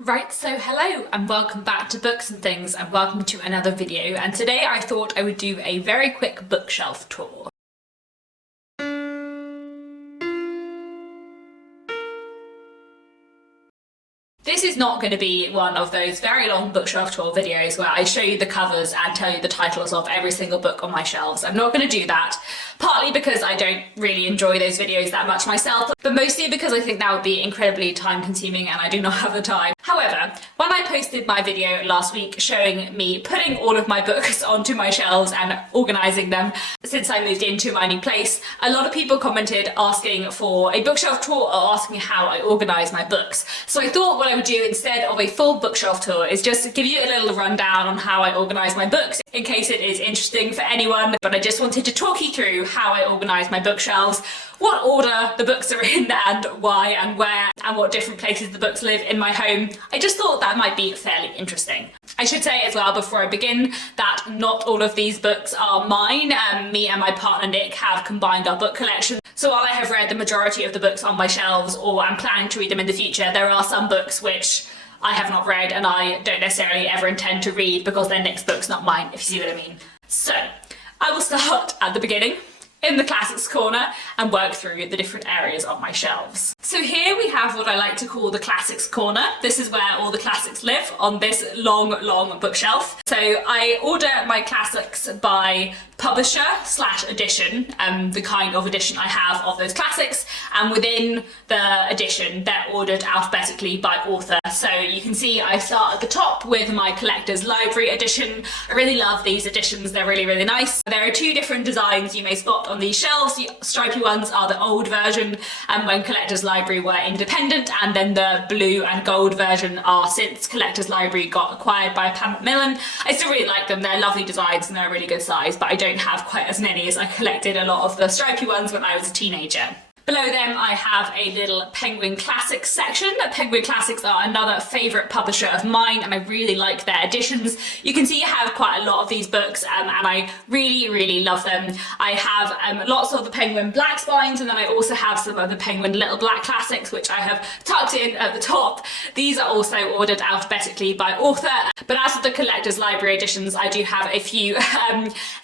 Right, so hello and welcome back to Books and Things and welcome to another video, and today I thought I would do a very quick bookshelf tour. This is not going to be one of those very long bookshelf tour videos where I show you the covers and tell you the titles of every single book on my shelves. I'm not going to do that, partly because I don't really enjoy those videos that much myself, but mostly because I think that would be incredibly time consuming and I do not have the time. However, when I posted my video last week showing me putting all of my books onto my shelves and organising them since I moved into my new place, a lot of people commented asking for a bookshelf tour or asking how I organise my books. So I thought what I would do instead of a full bookshelf tour is just give you a little rundown on how I organise my books in case it is interesting for anyone, but I just wanted to talk you through how I organise my bookshelves, what order the books are in and why and where, and what different places the books live in my home. I just thought that might be fairly interesting. I should say as well before I begin that not all of these books are mine. Me and my partner Nick have combined our book collection. So while I have read the majority of the books on my shelves, or I'm planning to read them in the future, there are some books which I have not read and I don't necessarily ever intend to read because they're Nick's books, not mine, if you see what I mean. So I will start at the beginning, in the classics corner, and work through the different areas of my shelves. So here we have what I like to call the classics corner. This is where all the classics live, on this long bookshelf. So I order my classics by publisher / edition, the kind of edition I have of those classics, and within the edition they're ordered alphabetically by author. So you can see I start at the top with my collector's library edition. I really love these editions, they're really nice. There are two different designs you may spot on these shelves. The stripy ones are the old version when Collector's Library were independent, and then the blue and gold version are since Collector's Library got acquired by Pan Macmillan. I still really like them, they're lovely designs and they're a really good size, but I don't have quite as many as I collected a lot of the stripy ones when I was a teenager. Below them I have a little Penguin Classics section. Penguin Classics are another favourite publisher of mine and I really like their editions. You can see I have quite a lot of these books and I really love them. I have lots of the Penguin Black Spines, and then I also have some of the Penguin Little Black Classics which I have tucked in at the top. These are also ordered alphabetically by author, but as with the Collector's Library editions I do have a few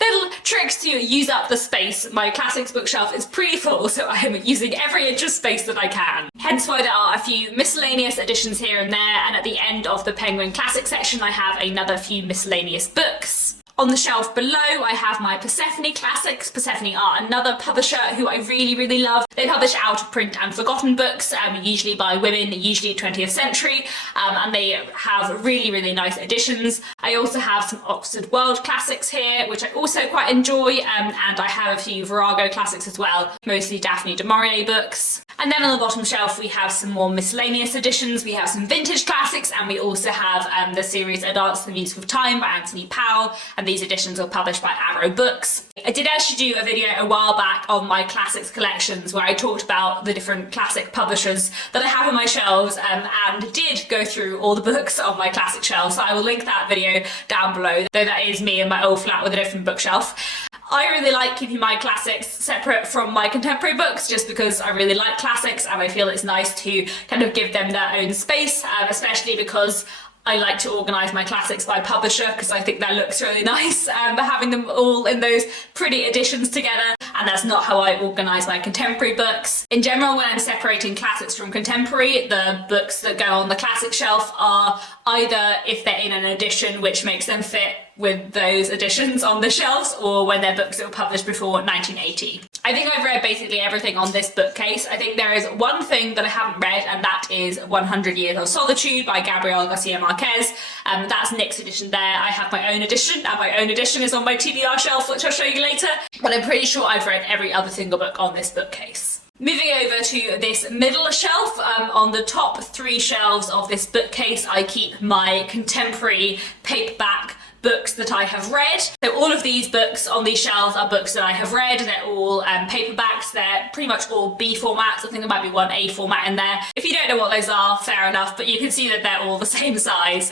little tricks to use up the space. My classics bookshelf is pretty full, so I am using every inch of space that I can. Hence why there are a few miscellaneous editions here and there, and at the end of the Penguin Classics section I have another few miscellaneous books. On the shelf below I have my Persephone Classics. Persephone are another publisher who I really love. They publish out of print and forgotten books, usually by women, usually 20th century, and they have really nice editions. I also have some Oxford World Classics here, which I also quite enjoy, and I have a few Virago Classics as well, mostly Daphne du Maurier books. And then on the bottom shelf we have some more miscellaneous editions. We have some vintage classics, and we also have the series A Dance to the Music of Time by Anthony Powell, and these editions are published by Arrow Books. I did actually do a video a while back on my classics collections where I talked about the different classic publishers that I have on my shelves, and did go through all the books on my classic shelves, so I will link that video down below, though that is me in my old flat with a different bookshelf. I really like keeping my classics separate from my contemporary books just because I really like classics and I feel it's nice to kind of give them their own space, especially because I like to organise my classics by publisher because I think that looks really nice, having them all in those pretty editions together, and that's not how I organise my contemporary books. In general, when I'm separating classics from contemporary, the books that go on the classic shelf are either if they're in an edition which makes them fit with those editions on the shelves, or when they're books that were published before 1980. I think I've read basically everything on this bookcase. I think there is one thing that I haven't read, and that is 100 Years of Solitude by Gabrielle Garcia Marquez. That's Nick's edition there. I have my own edition, and my own edition is on my TBR shelf, which I'll show you later, but I'm pretty sure I've read every other single book on this bookcase. Moving over to this middle shelf, on the top 3 shelves of this bookcase I keep my contemporary paperback books that I have read. So all of these books on these shelves are books that I have read. They're all paperbacks. They're pretty much all B formats. I think there might be one A format in there. If you don't know what those are, fair enough, but you can see that they're all the same size,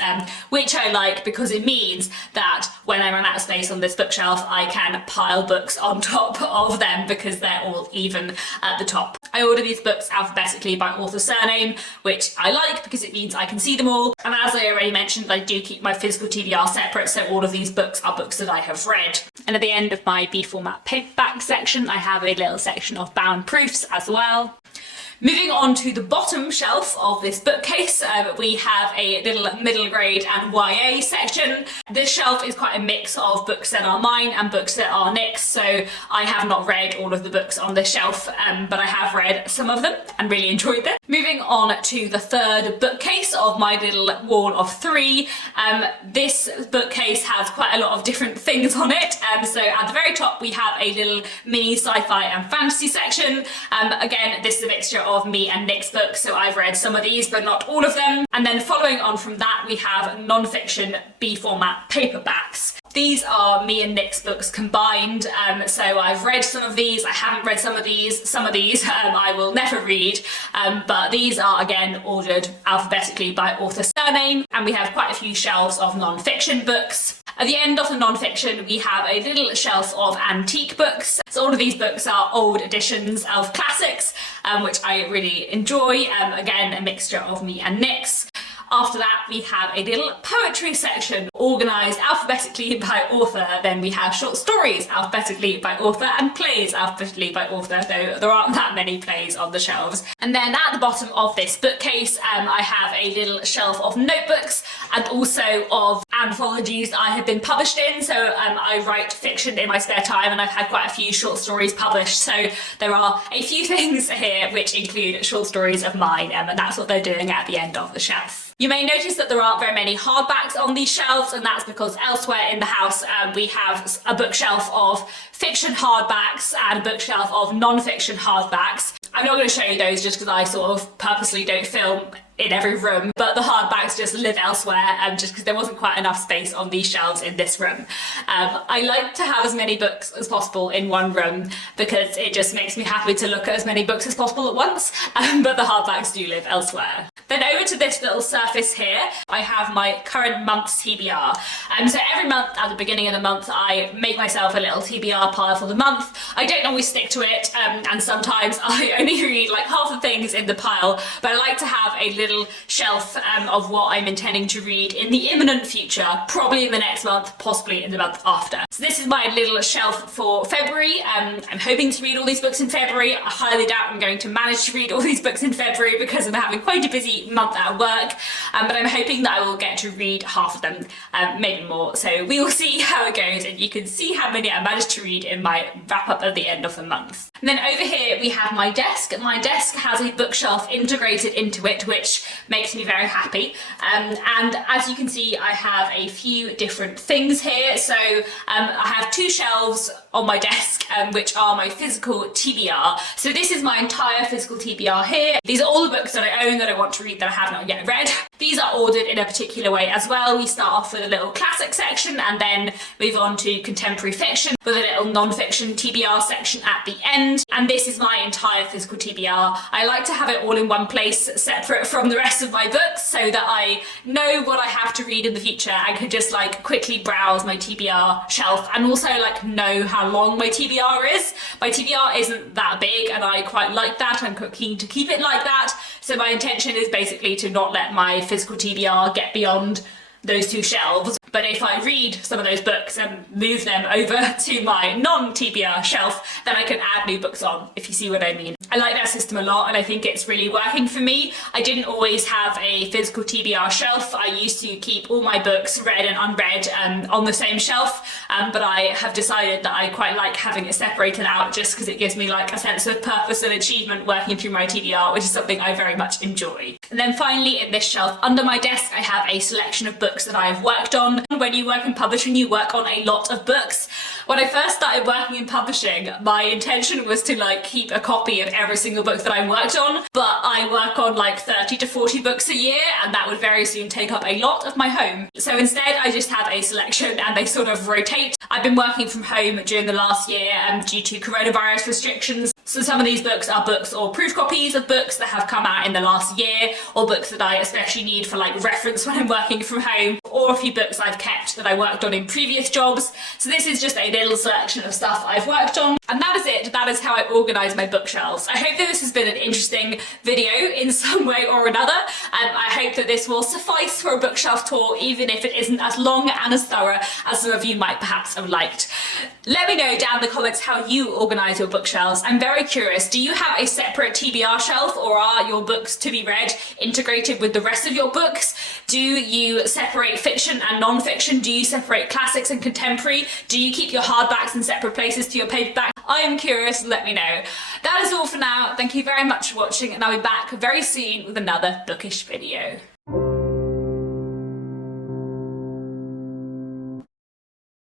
which I like because it means that when I run out of space on this bookshelf, I can pile books on top of them because they're all even at the top. I order these books alphabetically by author surname, which I like because it means I can see them all. And as I already mentioned, I do keep my physical TBR separate, so all of these books are books that I have read. And at the end of my B format paperback section, I have a little section of bound proofs as well. Moving on to the bottom shelf of this bookcase, we have a little middle grade and YA section. This shelf is quite a mix of books that are mine and books that are Nick's, so I have not read all of the books on this shelf, but I have read some of them and really enjoyed them. Moving on to the third bookcase of my little wall of three. This bookcase has quite a lot of different things on it, so at the very top we have a little mini sci-fi and fantasy section. Again, this is a mixture of me and Nick's books, so I've read some of these but not all of them. And then following on from that we have non-fiction B format paperbacks. These are me and Nick's books combined, so I've read some of these, I haven't read some of these I will never read, but these are again ordered alphabetically by author surname, and we have quite a few shelves of non-fiction books. At the end of the non-fiction we have a little shelf of antique books. So all of these books are old editions of classics, which I really enjoy, again a mixture of me and Nick's. After that we have a little poetry section organised alphabetically by author. Then we have short stories alphabetically by author and plays alphabetically by author, though there aren't that many plays on the shelves. And then at the bottom of this bookcase I have a little shelf of notebooks and also of anthologies I have been published in. So I write fiction in my spare time and I've had quite a few short stories published, so there are a few things here which include short stories of mine, and that's what they're doing at the end of the shelf. You may notice that there aren't very many hardbacks on these shelves, and that's because elsewhere in the house we have a bookshelf of fiction hardbacks and a bookshelf of non-fiction hardbacks. I'm not going to show you those just because I sort of purposely don't film in every room, but the hardbacks just live elsewhere, just because there wasn't quite enough space on these shelves in this room. I like to have as many books as possible in one room because it just makes me happy to look at as many books as possible at once, but the hardbacks do live elsewhere. Then over to this little surface here, I have my current month's TBR. So every month at the beginning of the month I make myself a little TBR pile for the month. I don't always stick to it, and sometimes I only read like half the things in the pile, but I like to have a little shelf of what I'm intending to read in the imminent future, probably in the next month, possibly in the month after. So this is my little shelf for February. I'm hoping to read all these books in February. I highly doubt I'm going to manage to read all these books in February because I'm having quite a busy month at work, but I'm hoping that I will get to read half of them, maybe more, so we will see how it goes, and you can see how many I managed to read in my wrap up at the end of the month. And then over here we have my desk. My desk has a bookshelf integrated into it, which makes me very happy, and as you can see I have a few different things here. So I have two shelves on my desk which are my physical TBR. So this is my entire physical TBR here. These are all the books that I own that I want to read that I have not yet read. These are ordered in a particular way as well. We start off with a little classic section and then move on to contemporary fiction with a little non-fiction TBR section at the end. And this is my entire physical TBR. I like to have it all in one place, separate from the rest of my books, so that I know what I have to read in the future. I can just like quickly browse my TBR shelf and also like know how long my TBR is. My TBR isn't that big and I quite like that. I'm keen to keep it like that. So my intention is basically to not let my physical TBR get beyond those two shelves. But if I read some of those books and move them over to my non-TBR shelf, then I can add new books on, if you see what I mean. I like that system a lot and I think it's really working for me. I didn't always have a physical TBR shelf. I used to keep all my books read and unread on the same shelf, but I have decided that I quite like having it separated out just because it gives me like a sense of purpose and achievement working through my TBR, which is something I very much enjoy. And then finally in this shelf under my desk I have a selection of books books that I have worked on. When you work in publishing, you work on a lot of books. When I first started working in publishing, my intention was to like keep a copy of every single book that I worked on, but I work on like 30 to 40 books a year, and that would very soon take up a lot of my home. So instead, I just have a selection and they sort of rotate. I've been working from home during the last year due to coronavirus restrictions. So some of these books are books or proof copies of books that have come out in the last year, or books that I especially need for like reference when I'm working from home, or a few books I've kept that I worked on in previous jobs. So this is just a little selection of stuff I've worked on. And that is it. That is how I organise my bookshelves. I hope that this has been an interesting video in some way or another. I hope that this will suffice for a bookshelf tour, even if it isn't as long and as thorough as some of you might perhaps have liked. Let me know down in the comments how you organise your bookshelves. I'm very curious. Do you have a separate TBR shelf, or are your books to be read integrated with the rest of your books? Do you separate fiction and non-fiction? Do you separate classics and contemporary? Do you keep your hardbacks in separate places to your paperback? I am curious, let me know. That is all for now. Thank you very much for watching, and I'll be back very soon with another bookish video.